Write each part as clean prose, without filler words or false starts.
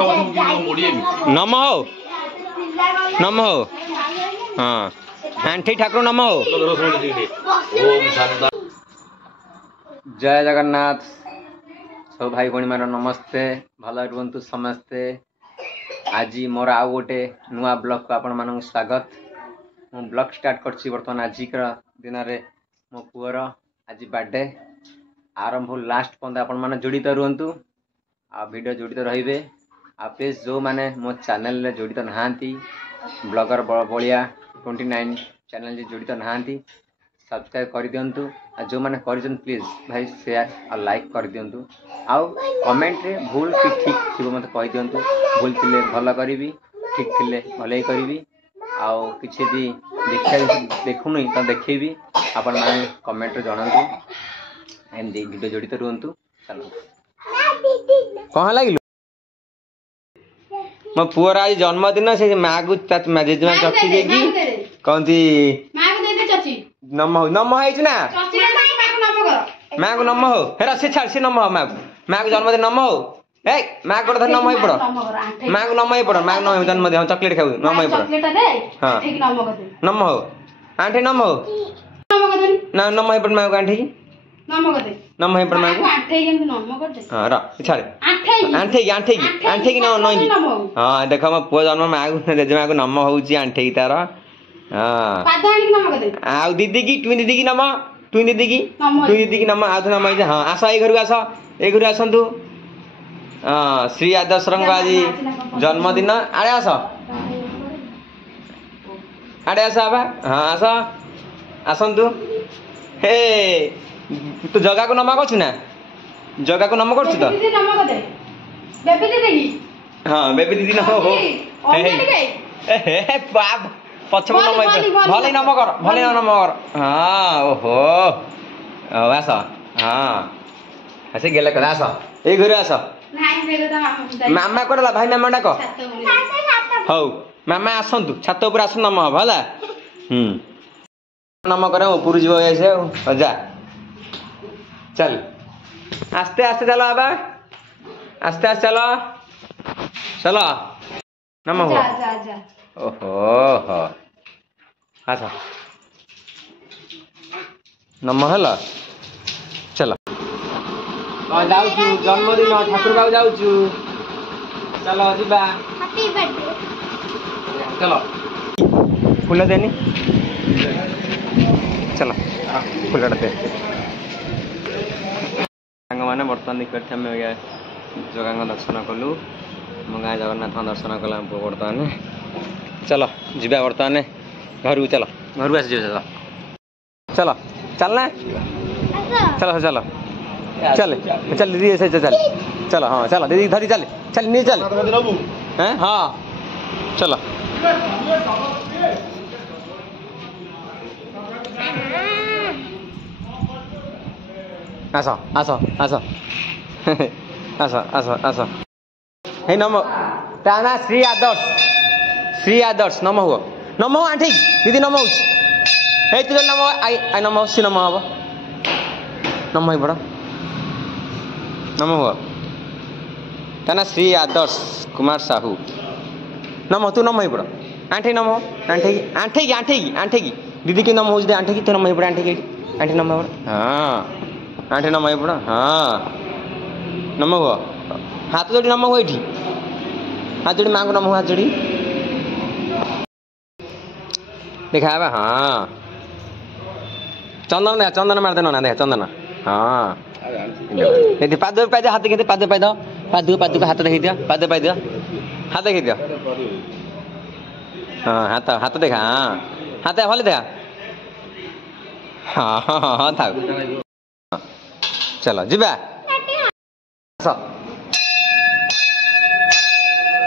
नम हो नम हो हाँ आंठी ठाकुर नम हो। जय जगन्नाथ सब भाई भणी मार नमस्ते भल रुहतु समस्ते। आज मोर आउ गोटे नुआ ब्लॉग को आपण मानक स्वागत। मु ब्लॉग स्टार्ट करछि बर्तमान आज दिन में मो पुअर आज बर्थडे आरंभ लास्ट पर्यंत आपण माने जोड़ित रुहतु आ वीडियो जोड़ित रहिबे आ प्लीज जो माने मो चैनल रे जोड़ित नहांती ब्लॉगर बलिया 29 चैनल जे जोड़ित नहांती सब्सक्राइब कर दिंतु आ जो मैंने कर प्लीज भाई शेयर और लाइक कर दिंतु आउ कमेंट रे भूल कि ठीक थी मत कह दिंतु भूल थिले भल करी ठीक थिले भल ही करी आउ किसी भी देखा देखुनी तो देखेबी आपण माने कमेंट रे जणांतु एमदी वीडियो जोड़ित रुहतु। चलो कहाँ लगिल मो पुअर आज जन्मदिन से माँ को जेजेमा चची देगी कहती नम हो नम है ना माँ को नम हो हेरा से छाड़ से नम हो माँ को जन्मदिन नम हो ए माँ को धर नम हो पड़ माँ को नम हो पड़ माँ को नम जन्मदिन चॉकलेट खाऊ नम हो पड़ हाँ नम हो आंटी नम हो ना नम हो पड़ माँ को आंटी नम हो पड़ माँ को हाँ रा छाड़ आंटे की न हाँ देख मो पुआ जन्म माँ को जेजेमा को नम होउची आंटे की तार हाँ आ दीदी की टुई दीदी की नम टुई दीदी की नम आ नम हाँ आस ए घर आस ए घर आसतु हाँ श्री आदर्श रंग आज जन्मदिन आड़े आस आबा हाँ आस आसतु हे तू जगह को नम कर ना जगह को नम कर हाँ बेबी दीदी नम हो बाप पछ भले नम कर हाँ ओहो आस हाँ आसे गेले कर आस ए घर आस मामा करला भाई मामा डाक हौ मामा आसतु छात ऊपर आस नम हम है नम करे ऊपर जीव से जा चल आस्ते आस्ते चलो बाबा आस्ते आस्ते चलो चलो नम हुआ ओहो हो अच्छा नम है चल जाऊँ जन्मदिन ठाकुर बाबू जाऊँ चल जीवा चलो फूल देनी चल फूल दे सांग मैंने बर्तमान निकट आम जगह दर्शन कलु मो गाँ जगन्नाथ दर्शन कला बर्तमान चलो जीवा बर्तमान घर को चलो घर को आस चलो चलो चलना चलो चलो चल चल दीदी ऐसे चल चलो हाँ चलो दीदी धरी चल चल नहीं चल हैं हाँ चलो आस आस आस आस आस आस हे नम ताना श्री आदर्श नम हो आंटी दीदी नम हो तु नम आई नम सी नम हम नम हो पड़ नम हुआ ताना श्री आदर्श कुमार साहू नम तू नम हो पड़ आंटी नम हो आंटे की दीदी की नम हो आंटे की तो नम हो पड़ आंटी की आंटी नम हो पड़ हाँ आंटी नम हो पड़ हाँ नम हुआ हाथ जोड़ी नम हुआ ये हाथ जोड़ी माँ को नम हुआ हाथ जोड़ी देखा हाँ चंदन मार देना देखा चंदन हाँ पाद पाद हाथ देखिए पाद पाद पाद हाथ देखी दिया पाद पाद हाथ देखी दिया हाँ हाथ हाथ देखा हाँ हाथ भले देखा हाँ हाँ हाँ हाँ था चलो जीवा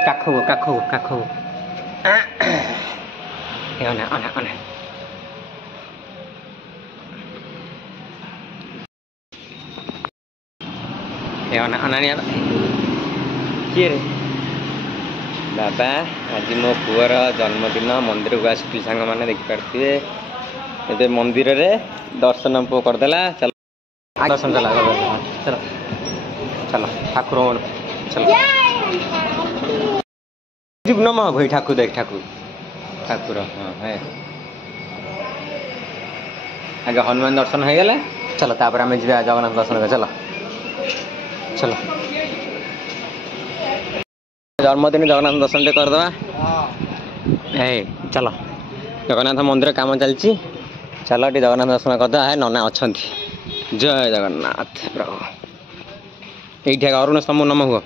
काखो काखो काखो अना अना अना अनानिया किए रे बाबा आज मो पुअर जन्मदिन मंदिर को आसी सांग मैंने देखिपे ए मंदिर रे दर्शन पु करदेला चलो दर्शन चला चलो चलो ठाकुर चलो नम भाई ठाकुर देख ठाकुर ठाकुर हाँ है आगे हनुमान दर्शन हो गले चलो तापर आम जा जगन्नाथ दर्शन कर चलो चलो जन्मदिन जगन्नाथ दर्शन टे करदे है चलो जगन्नाथ मंदिर काम चलती चलो टे जगन्नाथ दर्शन करदे है नना अच्छा जय जगन्नाथ प्रभु ये अरुण स्तंभ नम हुआ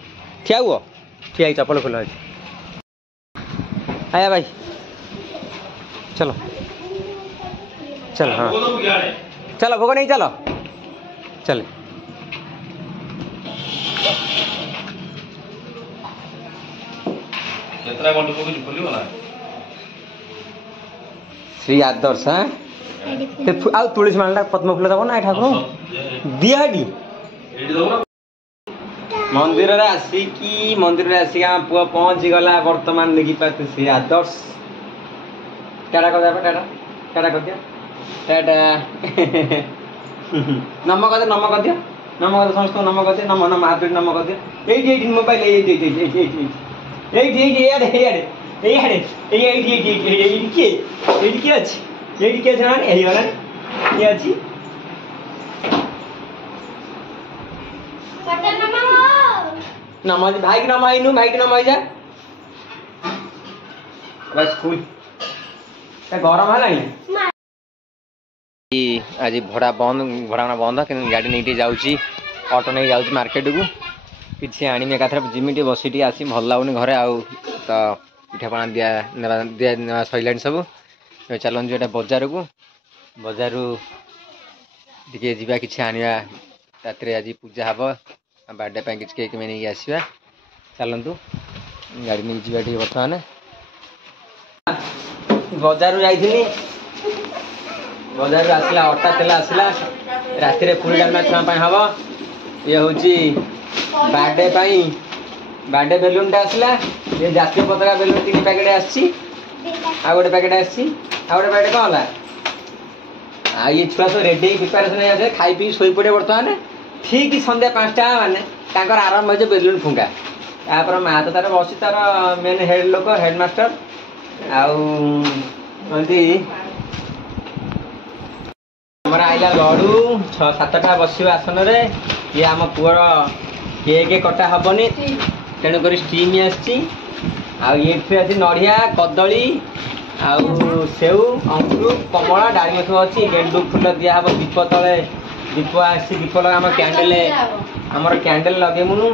ठिया चप्पल खोल आया भाई चलो चलो हाँ चलो भोग नहीं चलो चले श्री आदर्श हाँ आ तुलसी माला पद्म फूल दब ना ठाकुर दिहाड़ी मंदिर आसिकी पुआ पहुँची गला वर्तमान देखी पाते श्री आदर्श टाटा कर टाटा टाटा कर दिया टाटा नम कर दिया समस्त नम कर दिया नम नम हाथ नम कर दिया ये मोबाइल नम भाई की नम आईनु भाई की नम आई जा स्कूल गरम है आज भड़ा बंद भड़ा बंद कि गाड़ी नहीं जाऊँगी ऑटो नहीं जाऊँगी मार्केट को किसी आनी एकाथर जिमी बसी आसी भल लगुनि घरे आउ तो पिठापଣା दिया सैलानी सब चलु ये बजार को बजार टे जा कि आने रात आज पूजा हम बर्थडे कि केक में नहीं आसवा चलतु गाड़ी नहीं जावा बर्तमान बजार जाइली बजार आसला अटा तेल आसला रात पूरी डालमा छुआ हम ये हूँ बर्थडे बेलून टा आसला ये जातीय पताका बेलून 3 पैकेट आसी गोटे पैकेट आसी गोटे पैकेट कौन है ये छुआ सब रेडी प्रिपेरेसन खाई पी शो पड़े बर्तमान ठीक संध्या 5टा माने आरंभ हो बेलून फुंका तापर माँ तो तार बस तार मेन हेड लोक हेडमास्टर आती आईला लड़ू 6-7टा बस आसन ये आम पुअर केक कटा हेनी तेणुक स्टीम आसी नड़िया कदली सेव अंकुर कमला डालिम सब अच्छी गेंडू फुल दिहब दीप तले दीप आसी दीप लगा आमर कैंडल लगेमुनु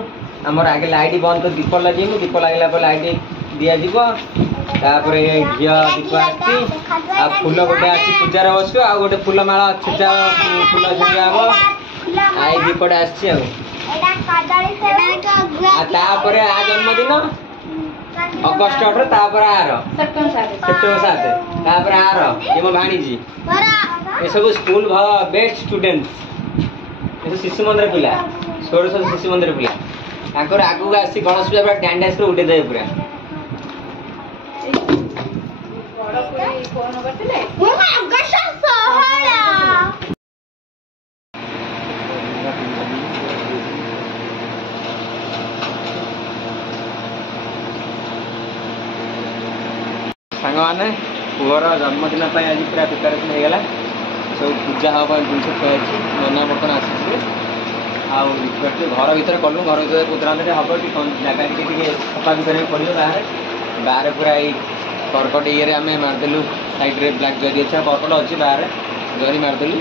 आमर आगे लाइट बंद कर दीप लगेमु दीप लगला लाइट दिज्व तापर घी दीप आ फूल गोटे आसी पूजार बस आ गोटे फूल माला छुटा फूल छुटा हम आई दीपटा आसी आ जन्मदिन अगस्ट 18 तापर आर सेप्टेम्बर 7 तापर आर ये मो भाणीजी ये सब स्कूल बेस्ट स्टूडेंट शिशु मंदिर पिला 16 शिशु मंदिर पिला आगू आसी गणेश पूजा पूरा डांस उठे दे पूरा सांग मैंने पुअर जन्मदिन आज पूरा प्रिपेरेसन होगा सब पूजा हाँ जिन थी नना बर्तन आसी घर भर कलु घर भर कुदरांत हम जगह सफा भी करा पड़ो बाहर बाहर पूरा ये कर्कट ये आम मारदेलु साइड्रे ब्लाक जरी अच्छे कर्कट अच्छी बाहर जरी मारदेलु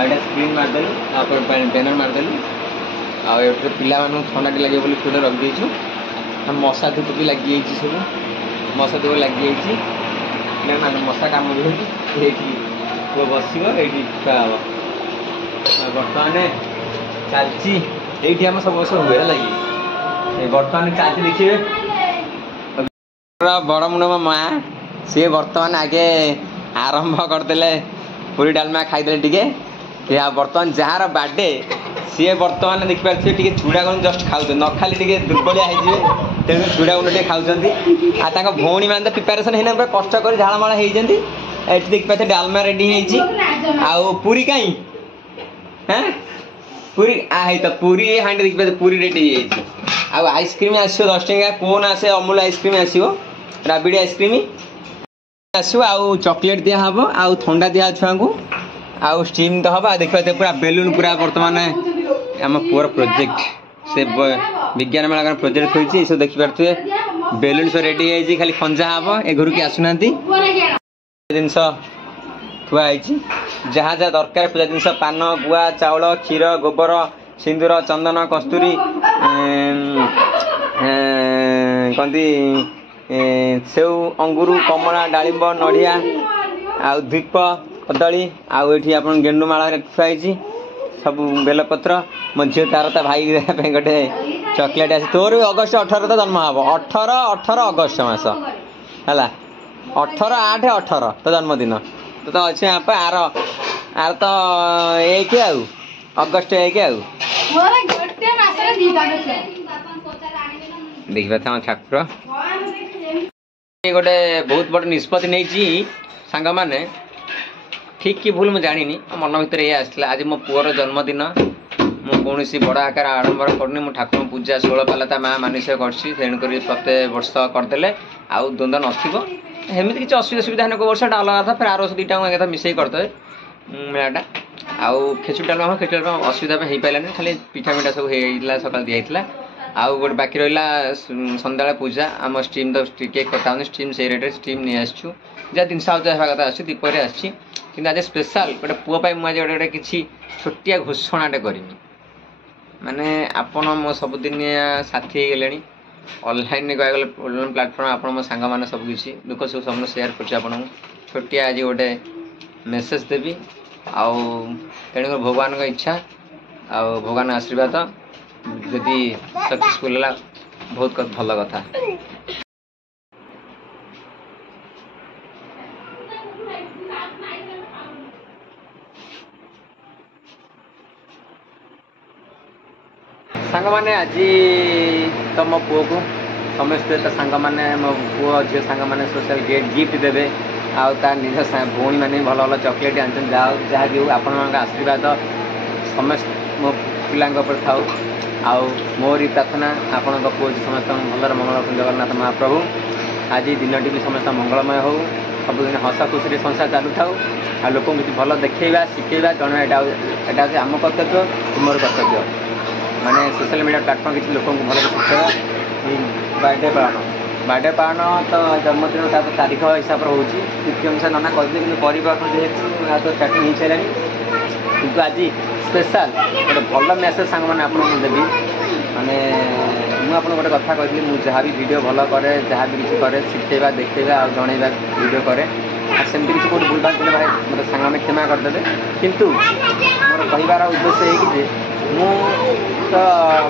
आटा स्क्रीन मारदेलु बैनर मारदेलु आए पिला ठंडा लगे बोली फुल रखीदेचु मशा धूप भी लगी सब मशा धूप लगी पे मशा कम भी पुआ बस ये छुआ हम बर्तमान चलती ये सब बस हुए लगे बर्तमान चलती देखिए बड़ मुंड मो माँ सी बर्तमान आगे आरंभ करदे पूरी डालमा खाईदे टे बर्तमान जार बार्डे सी बर्तमान देखिए टे चूड़ा गुण जस्ट खाऊ न खाली टे दुर्बलिया हो तेणु चूड़ा गुण टे खाऊँ भौणी मैंने तो प्रिपेरेसन होना पूरा कष्ट कर झाड़माड़ होती देखिए डालमा रेडी पूरी कहीं हाँ पूरी है तो पूरी हाँ देखिए पूरी रेडी आउ आइसक्रीम आसो 10 टंका कोन आसे अमूल आइसक्रीम आसो राबिडी आइसक्रीम आसो आउ चॉकलेट दिया हबो आउ ठंडा दिया छुआ को आउ स्टीम तो हबा देखते पूरा बेलून पूरा वर्तमान आम पुअर प्रोजेक्ट से विज्ञान मेला प्रोजेक्ट होइछि सब देखि परथुए बेलून सब रेडी है खाली खंजा हबो ए घर की आसुनांती जिनस थुआ है जहाँ जहाँ दरकार पूजा जिनस पान गुआ चाउल क्षीर गोबर सिंदूर चंदन कस्तूरी कहती सेव अंगुर कमला डालिंब नड़िया आउ दीप कदली आउ ये आप गेंडुमाला थुआई सब बेलपत्र मो झील तार ता भाई गोटे चॉकलेट आसी तोर अगस्ट 18 तो जन्म हम 18 अगस्ट मस है 18/8/18 तो जन्मदिन तो अच्छे आप आर आर तो 1 अगस्ट 1 देखा था ठाकुर गोटे बहुत बड़ निष्पत्ति नहीं सांग मैंने ठीक कि भूल मुझे जानी मन भर ये आसला आज मो पुअर जन्मदिन मुझे बड़ आकार आडंबर करनी मु ठाकुर पूजा 16 पाला ता माँ मानस कर प्रत्येक वर्ष करदे आउ द्वंद्व नमती किसी असुविधा सुविधा नहीं वर्ष अलग था फिर आर वर्ष 2टा एक मिसई करदे मेलाटा आउ खेचुड़ी डालमा असुविधा हो पारानी खाली पिठा मिठा सब होता सका दिखाई आउ गोटे बाकी रहा सन्ध्या पूजा आम स्टीम तो केक कटा स्टीम से रेट स्टीम नहीं आसचु जहाँ जिनस कथा आस दीपर आसी आज स्पेशल गोटे पुओ मुझे गोटे किसी छोटिया घोषणाटे करमी माने आपण मो सबुदिनिया साथी हो गले ऑनलाइन कह गले ऑनलाइन प्लेटफॉर्म आप मो सांग मैंने सबकि दुख सुख सब सेयार कर छोटिया आज गोटे मेसेज देवी आउ तेणुकर भगवान का इच्छा आउ भगवान आशीर्वाद जदि सक्सेसफुल है बहुत भल कथा सांग मैंने आज तो मो पुओ को समस्ते सांग मैंने मो पुओ झील सांग मैंने सोशल गिफ्ट देवे आउ निज भौणी मैंने भल भल चॉकलेट आन जहाँ भी आपण आशीर्वाद समस्त मो पिला था आउ मोरी प्रार्थना आपण पुओ समस्त भलर मंगल जगन्नाथ महाप्रभु आज दिनटी भी समस्त मंगलमय हो सबुदिन हस खुशी संसार चलू था आ लोक किसी भल देखा शिखेवा जन यहाँ आम कर्तव्य तुमर कर्तव्य माने सोशल मीडिया प्लेटफॉर्म किसी लोक भल शिखेगा बर्थडे पालन तो जन्मदिन तारीख हिसाब से होती तिथि अनुसार नाना कहते कि जेहतु तो स्टार्टिंग हो सारे किंतु आज स्पेशल गोटे भल मेसेज सांग मैंने आपको देवी माने मुझे गोटे कथा कहती मुझे जहाँ भी वीडियो भल कै जहाँ भी किसी कै शिखेवा देखा और जनइबा वीडियो कै सेमती किसी कौट भूल भाग भाई मतलब सांग मैंने क्षमा करदे किंतु मोर कहबार उद्देश्य है कि मु तो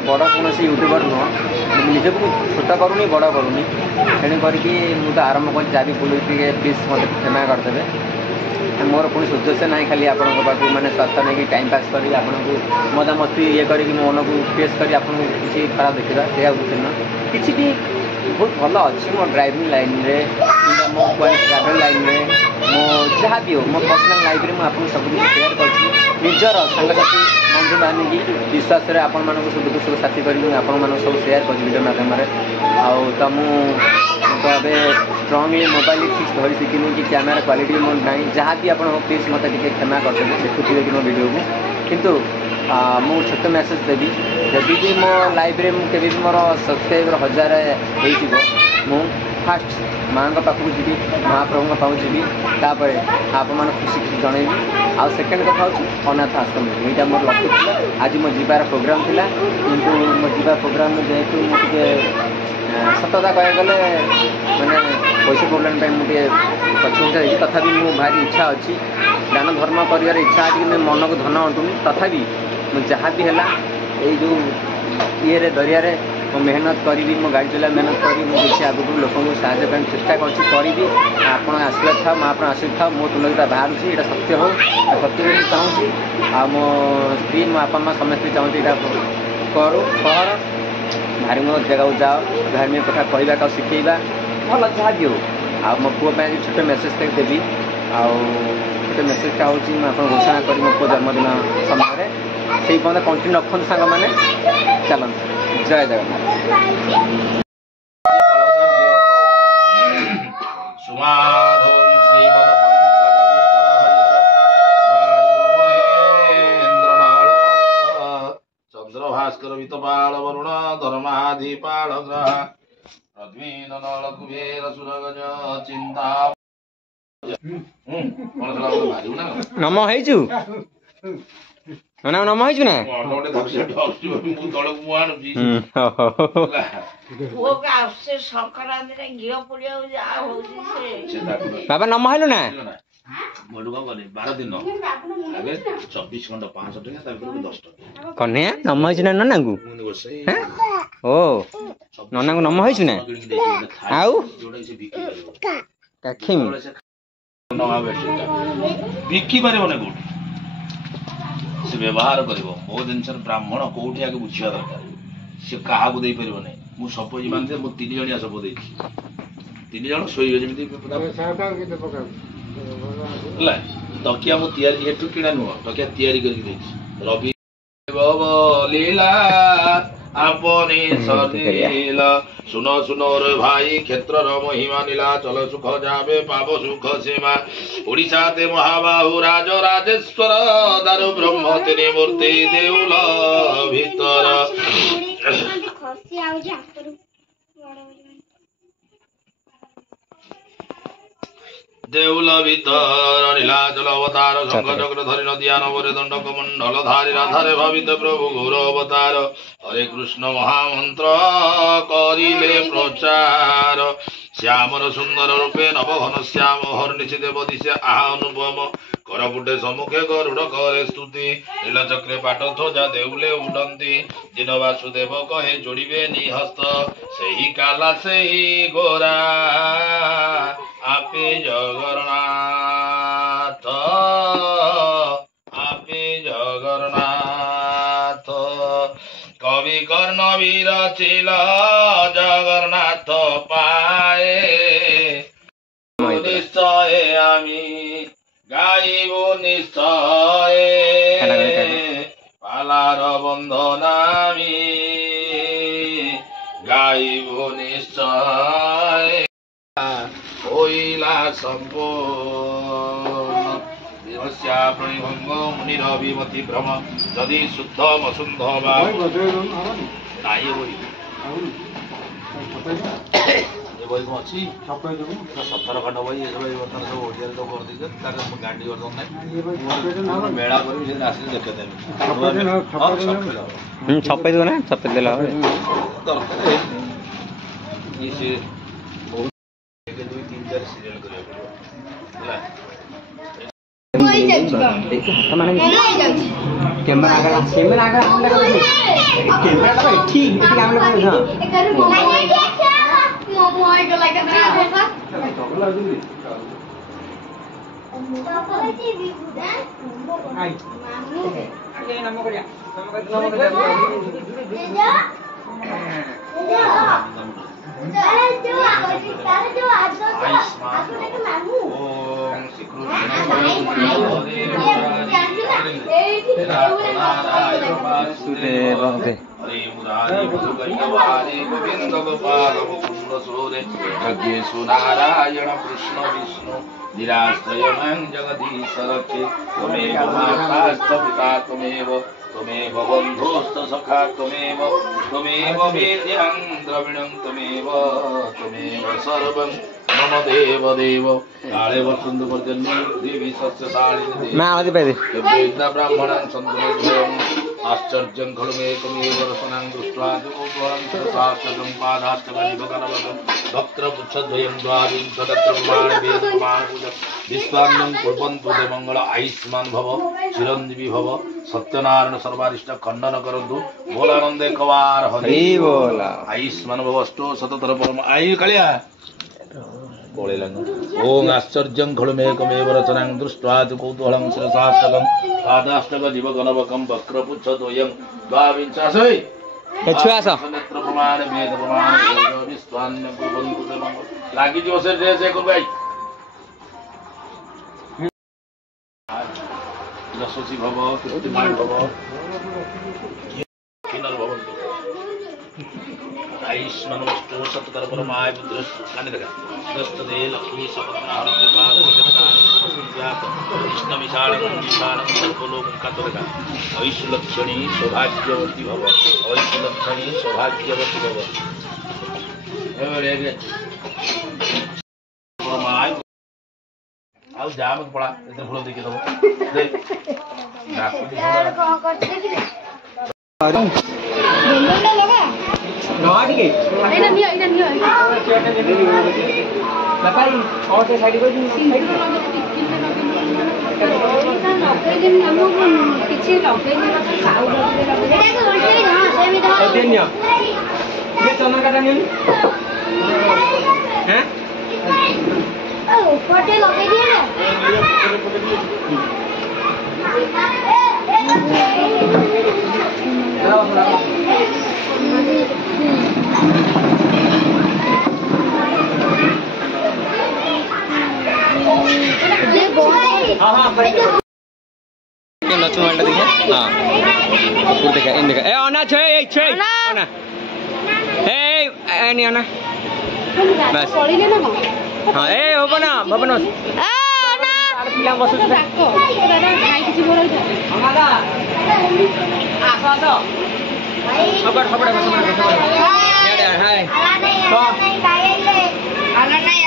बड़ कौन यूट्यूबर नुह निजक छोट करूनी बड़ करूनी तेणु करके मुझे आरंभ कर जहाँ भी भूल प्लीज मत क्षमा करदे मोर कौन उद्देश्य ना खाली आपण पाक मैंने स्वार्थ नहीं टाइम पास कर मजा मस्ती ये कर मन को फ्रेश कर किसी खराब देखा से उद्देश्य न किसी भी बहुत भल अच्छी मो ड्राइविंग लाइन में मो ट्राभेल लाइन में मो जहाँ भी हो मो पर्सनल लाइफ में आपको सब शेयर कर निजर सांगसाथी बंधु मान की विश्वास आपण मानक सब दुख सुख साथी कर सब शेयर कर वीडियो माध्यम आउ तो मुझे स्ट्रंगली मोबाइल ठीक धरी शिखिनी कि कैमेरा क्वालिटी मोर ना जहाँ भी आप प्लीज मत क्षमा करते देखुए कि मो वीडियो को किंतु मु छोट मेसेज देवी जदि भी मो लाइफ रे केबी मोर सब्सक्राइबर 1000 हो फास्ट माँ पाखक जी महाप्रभु पाखक जी तापर आप खुशी खुशी जनइबी आ सेकेंड कथा हूँ अनाथ आश्रम यहाँ मोर लक्ष्य था आज मो जीवार प्रोग्राम थिला किंतु मो जीवार प्रोग्राम जेहेतु मुझे सतता कह गले मैंने पैसा प्रोब्लेम मुझे पछुंचा तथापि मो भारी इच्छा अच्छी दान धर्म कर इच्छा अच्छी कि मन को धन अंटुनी तथापि जहाँ भी है ये जो ये दरिया मो मेहनत करी मो गाड़ी चला मेहनत करी किसी आगुक लोक साहय करने चेष्टा करी आप आशीर्वाद था मैं आप आशीर्वाद था मो तुलना बाहर यहाँ सत्य हो सत्य चाहूँगी आ मो स्त्री मो बापा माँ समस्ते चाहते यहाँ करू कर भारी मो जगह जाओ धार्मिक कथा कहवा का शिखेवा भल जहाँ भी हो आ मो पुओ छोटे मेसेज तक देवी आउ छोटे मेसेजटा हूँ मैं आप घोषणा करी मो पुओ जन्मदिन समय से पर्यटन कंटिन्यू रखते सांग मैंने चलते जय जगन्नाथ। चंद्रभास्कर वितपाल वरुण धर्माधिपाल ग्रह रद्वीन नल कुबेर सुरगज चिंता नम हेजु नम हेजु ना बाबा नम हेलु ना 12 दिन 24 घंटा 500 टका 10 टका कन्या नम हेजु ना ननागु ओ ननागु नम हेजु ना आउ काखिम बिकी पारिबो ना कोठी से व्यवहार करिवो मो जिनस ब्राह्मण कोठी आके बुझिया दरकार से काहा को दे परिबो नै मु सपोज मानते मु 3 जणिया सब देछि 3 जण सोइबे जेमिति ला तकिया मु तयारी हेतु किना नु तकिया तयारी करि देछि रवि लीला आपने सनीला सुनो सुनो रे भाई क्षेत्र र महिमा नीला चल सुख जाबे पाबो सुख सीमा ओडिशा ते महाबाहु राज राजेश्वर दारु ब्रह्म तिनि मूर्ति देउल भीतर देउल भीतर नीलाचल अवतार शंख चक्र धरि नदिया नवरे दंडक मंडल धारी राधारे भावित प्रभु गौर अवतार हरे कृष्ण महामंत्र करिले प्रचार श्यामर सुंदर रूपे नवघन श्याम हरनिशि देव दिशे आहा अनुपम करपुटे सम्मुखे गरुड़ करे स्तुति नीलचक्रे पाट ध्वजा देउले उडंती दिन वासुदेव कहे जोड़िबे निहस्त सेही काला सेही गोरा आपे जगन्नाथ कवि कर्ण वीर चिल जगन्नाथ पाए निश्चय आमी गाइबो निश्चय पालार बंधनामी गाइबो निश्चय ओइला संपूर्ण विवस्या प्रणिभंग मुनिरभिमति भ्रम यदि शुद्धम सुंदम नाई बोई ये बोई को अछि 17 खंड बोई ये सब बर्तन सब ओडिया तो कर दिजे तार गाडी कर दन नै मेला करी से आसी देखे देबे छपे दो ना छपे देला दरकार ये से बहुत 2-3-4 सीरियल करे होला कैमरा ठीक नारायण कृष्ण विष्णु निराश्रय जगदीश रक्षे त्वमेव माताश्च पिता त्वमेव त्वमेव बन्धुश्च सखा त्वमेव त्वमेव वेद्यं द्रविणं त्वमेव त्वमेव सर्वं मम देव देव काले वसन्तु पर्जन्ये देवी सस्यशालिनी देवी ब्राह्मणं सन्तुभयम् आश्चर्यं खलु मेकमेव रसनं दृष्ट्वा सहस्रं पादाष्टकनिभकनवकं वक्त्रपुच्छद्वयं द्वाविंशतत्र प्रमाणे वेदप्रमाणपूजं विश्वान्नं कुर्वन्तु ते मङ्गल आयुष्मान् भव चिरञ्जीवी भव सत्यनारायण सर्वारिष्ट खण्डन करन्तु बोलानन्द एकवार हरि बोल आयुष्मान् भव अष्टो शततर परम आयु कालिया ओम आश्चर्यं खलुमेकमेव रचनां दृष्ट्वा च कौतूहलं शिरसाष्टकं पादाष्टक जीवगणवकं वक्रपुच्छद्वयं द्वाविंशति नेत्र प्रमाण वेद प्रमाण विश्वान्यं कुर्वन्तु ते मङ्गल लागि जो से कर भाई यशस्वी भव कीर्तिमान भव किन्नर भवन्तु आयुष्मनोष्टो सत्कर परमाय पुत्रस् काने देखा दस्तदे लक्ष्मी सपत्नाहर विवाह कृष्ण विशालम सर्वलोक कातो देखा ऐशु लक्षणी सौभाग्यवती भव ऐशु लक्षणी सौभाग्यवती भव परमाय आउ जा मत पड़ा इधर फूल देखि दबो दे यार कौन करते कि अरे बेंगल लगा नवा ठीक है इधर नहीं लगाई और से साइड को दी साइड दिन हमको किसी लगे दिन साउ लगे एटा को बोलते हां सेमी तो देन्या ये चमन का नहीं हैं ओ पटे लगे दिए ना ये बहुत हां हां के लक्ष्मण वाला देखिए हां ऊपर देखा इन देखा ए आना छे आना ए नहीं आना बस पड़ी ले ना हां ए होबना बबनो आ ना पिला बसु दादा खाई किसी बोल हमारा आसो आसो खबर खबर बस यार हाय तो आला नहीं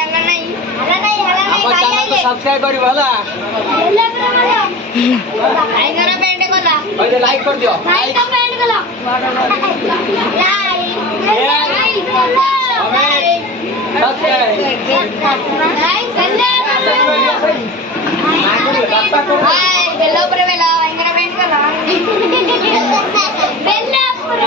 आप चैनल को सब्सक्राइब करी वाला आइगरा बैंड कोला ओए लाइक कर दियो लाइक का बैंड कोला लाइक बेल्ला पर बेला आइगरा बैंड कोला बेल्ला पर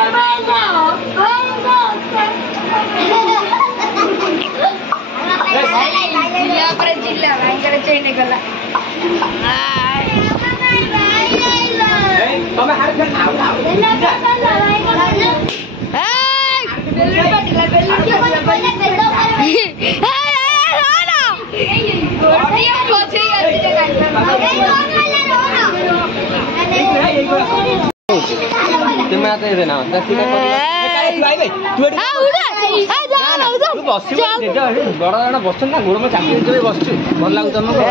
बेला पर जिल्ला आइगरा चेने कोला તમે હાર ફેર આવ बेल्ला पर कोला बेल्ला पर बेल्ला के बेल्ला पर गोटिया कोचे तुम्हें आते थे ना 10 तू आई भाई तू बस बड़ा बड़ा बस ना गोड़ में चाकरी जो बस भल लागु तुमको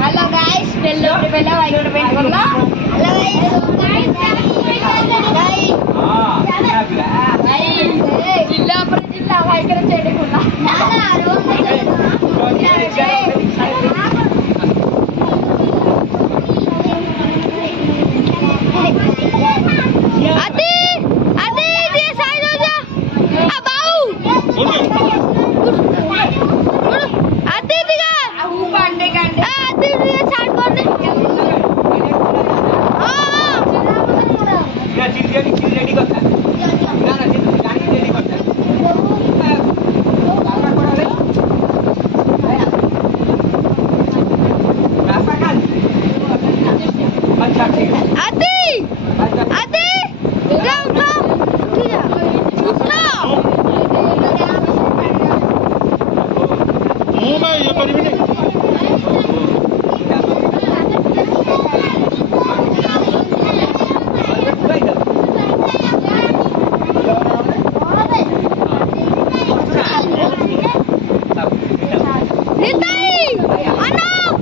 हेलो गाइस बेल्लो बेल्ला वाइट पेंट करला हेलो गाइस जिल्ला पर जिल्ला वाइट कर चेडे कोला आती आती ये साइड हो जा आ बाऊ आती दिगा ऊ पांडे कांडे आती ये साइड कर दे हां क्या चीज रेडी करता ना ना चीज गाड़ी रेडी करता अच्छा ठीक है आती आती जा उठो ठीक है उठो मुंह में ये करीबी नहीं निताई अनम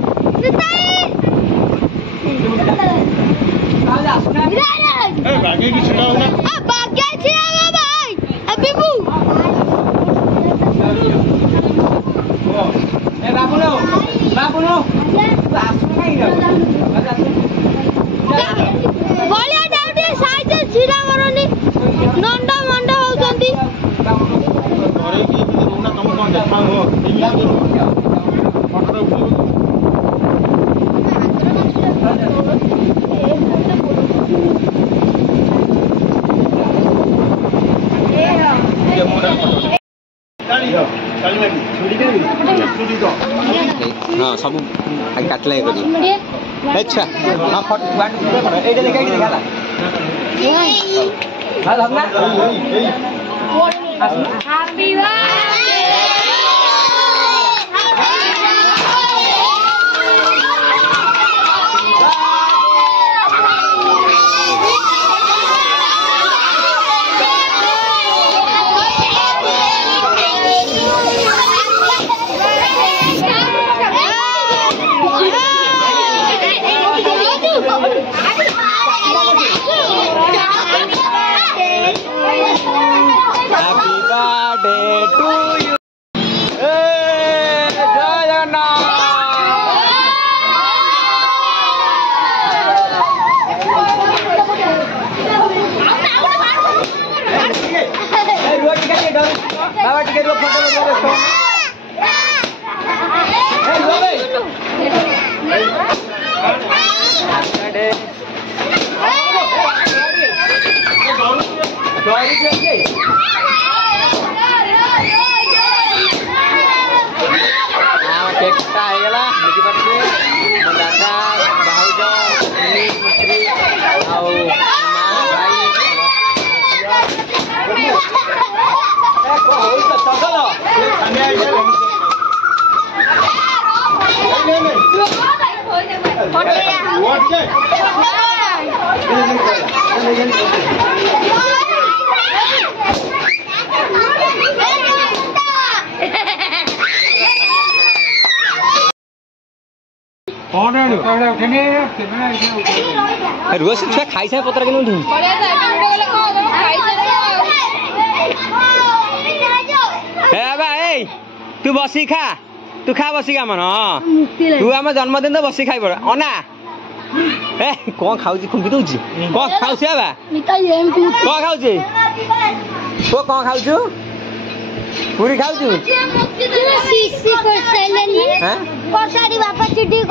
निताई ए भागे की छिड़ा होना आ भाग्य छिया भाई अभी बू ए बाबुनो आसु नहीं ना बलिया जाउटी साइज छिरा करनी नंदा मंडा होउचंती घरे की रोना तुम कौन देखा हो इमिला फोटो उठो ये मोटा फोटो गाड़ी लगी छुरी दो हां सब काटले करी अच्छा हां फट बाट ए देखा ला हां हमना हैप्पी बर्थडे ଫଟୋ ବଜା ଦେଖ केकटा ହେଇଗଲା ବୁଝିପାରୁଥିବେ ମୋ ଦାଦା ଭାଉଜ ମିସ୍ତ୍ରୀ ଆଉ ମା ଭାଇ रोज छुआ खाई साए पत्र कि उठी तू बसी खा तू खा बसी खा मन तू आम जन्मदिन तो बसी खाई पड़ अना ए कौन खाऊ खुंबी दौर कौन खाऊ बा कौन खाऊ तो कौन खाऊ पूरी खाऊ बापा चिट्ठी